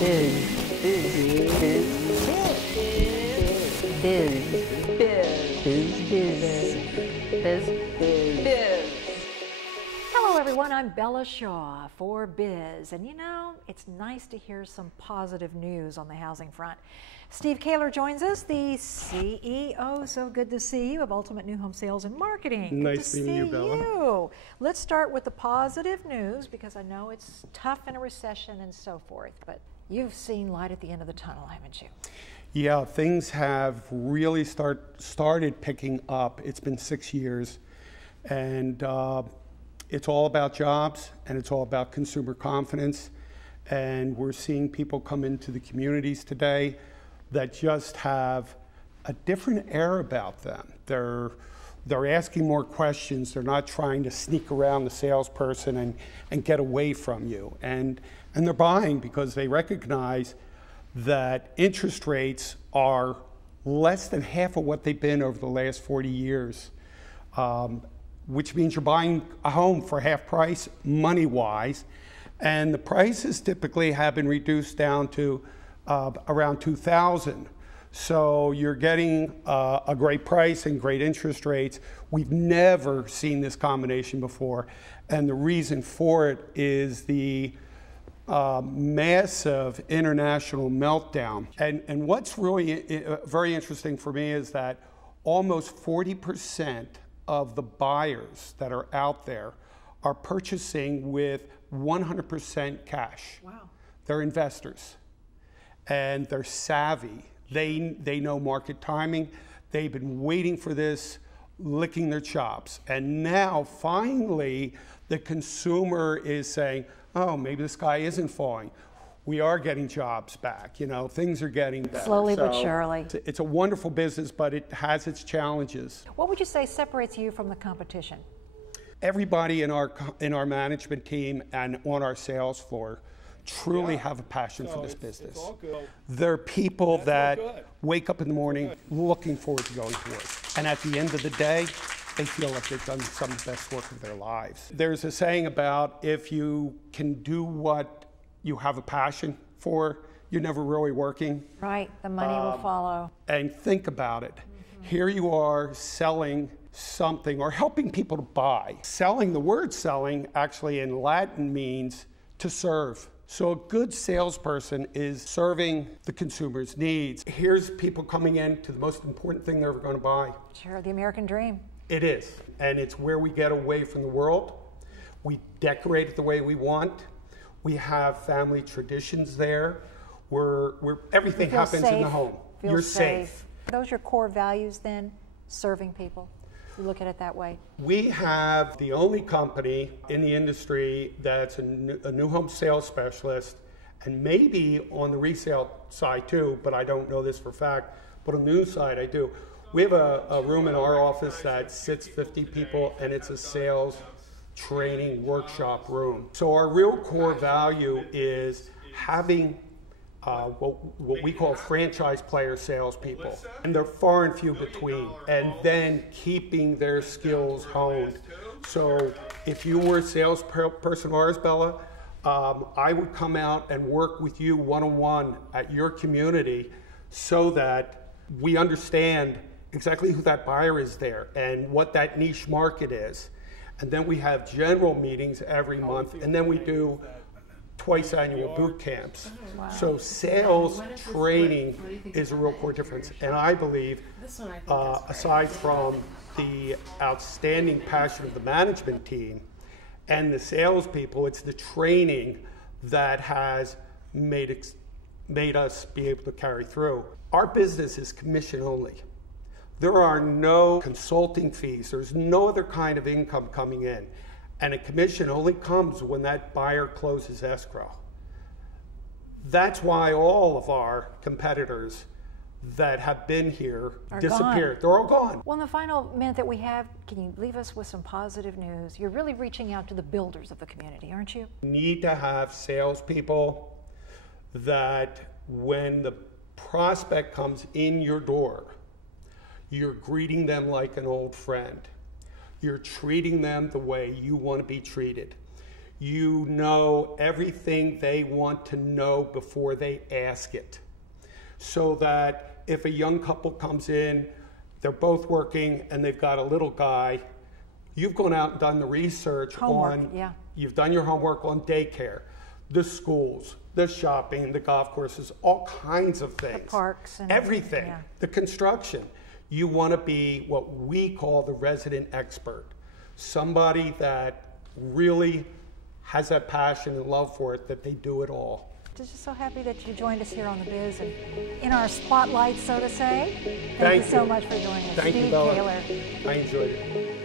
Biz, biz, biz, biz, biz, biz. Hello everyone, I'm Bella Shaw for Biz, and you know, it's nice to hear some positive news on the housing front. Steve Kaler joins us, the CEO, so good to see you, of Ultimate New Home Sales and Marketing. Nice meeting you, Bella. Let's start with the positive news, because I know it's tough in a recession and so forth, but you've seen light at the end of the tunnel, haven't you? Yeah, things have really started picking up. It's been 6 years, and it's all about jobs, and it's all about consumer confidence, and we're seeing people come into the communities today that just have a different air about them. They're asking more questions. They're not trying to sneak around the salesperson and get away from you. And they're buying because they recognize that interest rates are less than half of what they've been over the last 40 years, which means you're buying a home for half price money-wise, and the prices typically have been reduced down to around $2,000. So you're getting a great price and great interest rates. We've never seen this combination before, and the reason for it is the massive international meltdown. And what's really very interesting for me is that almost 40% of the buyers that are out there are purchasing with 100% cash. Wow. They're investors, and they're savvy. They know market timing. They've been waiting for this, licking their chops. And now, finally, the consumer is saying, oh, maybe the sky isn't falling. We are getting jobs back. You know, things are getting better. Slowly but surely. It's a wonderful business, but it has its challenges. What would you say separates you from the competition? Everybody in our management team and on our sales floor truly have a passion for this business. It's all good. They're people that wake up in the morning looking forward to going to work. And at the end of the day, they feel like they've done some of the best work of their lives. There's a saying about if you can do what you have a passion for, you're never really working. Right, the money will follow. And think about it. Here you are selling something or helping people to buy. Selling, the word selling actually in Latin means to serve. So a good salesperson is serving the consumer's needs. Here's people coming in to the most important thing they're ever going to buy. Sure, the American dream. It is, and it's where we get away from the world. We decorate it the way we want. We have family traditions there. Everything happens in the home. You're safe. Are those your core values then, serving people? You look at it that way. We have the only company in the industry that's a new home sales specialist, and maybe on the resale side too, but I don't know this for a fact, but on the new side I do. We have a room in our office that sits 50 people, and it's a sales training workshop room. So our real core value is having what we call franchise player salespeople, and they're far and few between, and then keeping their skills honed. So if you were a salesperson of ours, Bella, I would come out and work with you one-on-one at your community so that we understand exactly who that buyer is there and what that niche market is. And then we have general meetings every month, and then we do twice annual boot camps. Wow. So sales training is a real core difference. And I believe, aside from the outstanding passion of the management team and the salespeople, it's the training that has made us be able to carry through. Our business is commission only. There are no consulting fees. There's no other kind of income coming in. And a commission only comes when that buyer closes escrow. That's why all of our competitors that have been here disappeared. They're all gone. Well, in the final minute that we have, can you leave us with some positive news? You're really reaching out to the builders of the community, aren't you? You need to have salespeople that when the prospect comes in your door, you're greeting them like an old friend. You're treating them the way you want to be treated. You know everything they want to know before they ask it. So that if a young couple comes in, they're both working and they've got a little guy, you've gone out and done the research Homework, yeah. You've done your homework on daycare, the schools, the shopping, the golf courses, all kinds of things. The parks. And everything. Yeah. The construction. You want to be what we call the resident expert. Somebody that really has that passion and love for it, that they do it all. Just so happy that you joined us here on The Biz and in our spotlight, so to say. Thank you so much for joining us. Thank you, Steve Bella. Taylor. I enjoyed it.